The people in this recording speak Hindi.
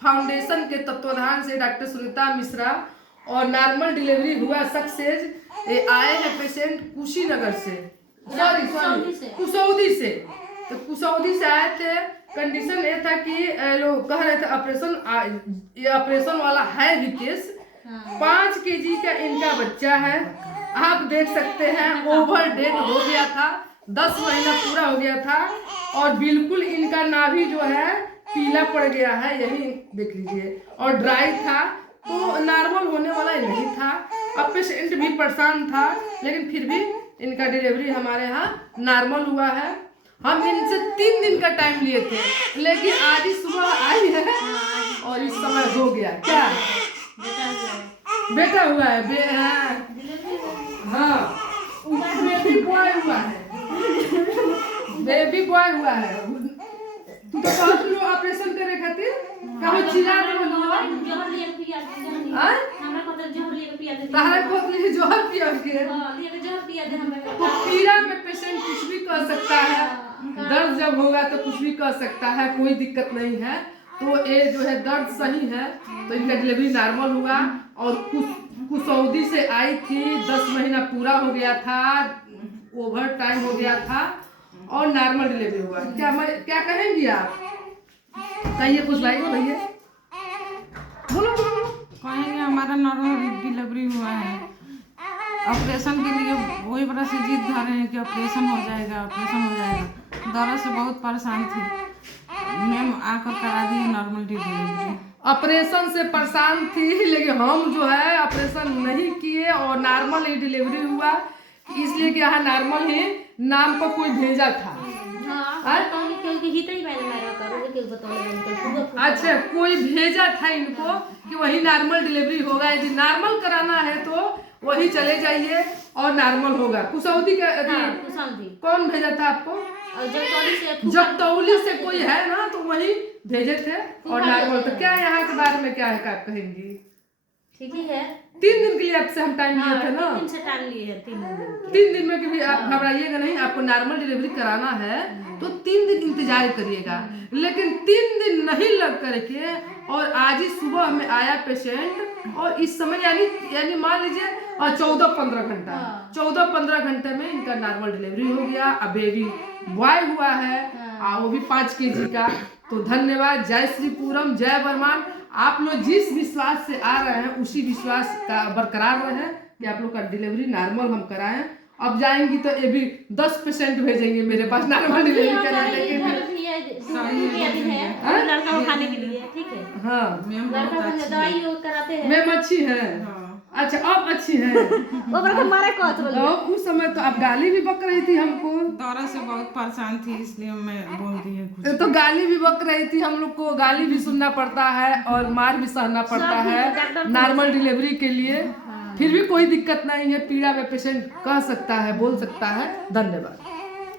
फाउंडेशन के तत्वाधान से डॉक्टर सुनीता मिश्रा और नॉर्मल डिलीवरी हुआ सक्सेस। ये आए हैं पेशेंट कुशीनगर से, सॉरी कुसौदी से। तो कुसौदी से आए थे। कंडीशन ये था कि लोग कह रहे थे ऑपरेशन, ये ऑपरेशन वाला है भी केस। 5 kg का इनका बच्चा है, आप देख सकते हैं। ओवर डेट हो गया था, 10 महीना पूरा हो गया था और बिल्कुल इनका नाभि जो है पीला पड़ गया है, यही देख लीजिए, और ड्राई था। तो नॉर्मल होने वाला नहीं था। अब पेशेंट भी परेशान था, लेकिन फिर भी इनका डिलीवरी हमारे यहाँ नॉर्मल हुआ है। हम इनसे 3 दिन का टाइम लिए थे, लेकिन आज ही सुबह आई है और इस समय हो गया। क्या बेटा हुआ है? हाँ, बेबी बॉय हुआ है, बेबी बॉय हुआ है। तू तो बहुत लोग ऑपरेशन करे खातिर कहाँ चिल्ला रहे हो? तारा को लिए जोहर पिया के तो पीड़ा में पेशेंट कुछ भी कर सकता है। दर्द जब होगा तो कुछ भी कर सकता है, कोई दिक्कत नहीं है। तो ये जो है दर्द सही है, तो इनका डिलीवरी नॉर्मल हुआ। और कुसौदी से आई थी, 10 महीना पूरा हो गया था, ओवर टाइम हो गया था और नॉर्मल डिलीवरी हुआ। क्या कहेंगी आप? कहिए कुछ भाई, भैया बोलो बोलो। कहेंगे हमारा नॉर्मल डिलीवरी हुआ है। ऑपरेशन के लिए वही बड़ा से जिद धरे हैं कि ऑपरेशन हो जाएगा, ऑपरेशन हो जाएगा। दर्द से बहुत परेशान थी, मैम आकर करा दिए नॉर्मल डिलीवरी। ऑपरेशन से परेशान थी, लेकिन हम जो है ऑपरेशन नहीं किए और नॉर्मल ही डिलीवरी हुआ, इसलिए कि यहाँ नॉर्मल ही नाम पर कोई भेजा था। अच्छा, कोई भेजा था इनको कि वही नॉर्मल डिलीवरी होगा। यदि नॉर्मल कराना है तो वही चले जाइए और नॉर्मल होगा। कुसौदी का कौन भेजा था आपको? जगतौली से कोई है ना, तो वही भेजे थे और नॉर्मल। तो क्या यहाँ के बारे में क्या है, क्या कहेंगी? ठीक ही है। 3 दिन के लिए आपसे हम टाइम लिए थे ना। 3 दिन से टाइम लिए हैं। 3 दिन में भी आप घबराइएगा नहीं। आपको नॉर्मल डिलीवरी कराना है तो 3 दिन इंतजार करिएगा, लेकिन 3 दिन नहीं लग करके और आज ही सुबह हमें आया पेशेंट और इस समय यानी मान लीजिए 14-15 घंटा 14-15 घंटे में इनका नॉर्मल डिलीवरी हो गया। अब बेबी बॉय हुआ है, वो भी 5 kg का। तो धन्यवाद। जय श्री पूरम, जय बर्मान। आप लोग जिस विश्वास से आ रहे हैं उसी विश्वास का बरकरार रहे कि आप लोग का डिलीवरी नॉर्मल हम कराएं। अब जाएंगी तो ये भी 10 पेशेंट भेजेंगे मेरे पास नॉर्मल डिलीवरी कराने के लिए। लड़का उठाने के लिए, ठीक है। हाँ, दवाई कराते हैं। मैम अच्छी है। अच्छा, अब अच्छी है। उस समय तो आप गाली भी बक रही थी हमको। दौरा से बहुत परेशान थी, इसलिए मैं बोल दी है कुछ। तो गाली भी बक रही थी, हम लोग को गाली भी सुनना पड़ता है और मार भी सहना पड़ता है नॉर्मल डिलीवरी के लिए। फिर भी कोई दिक्कत नहीं है, पीड़ा में पेशेंट कह सकता है, बोल सकता है। धन्यवाद।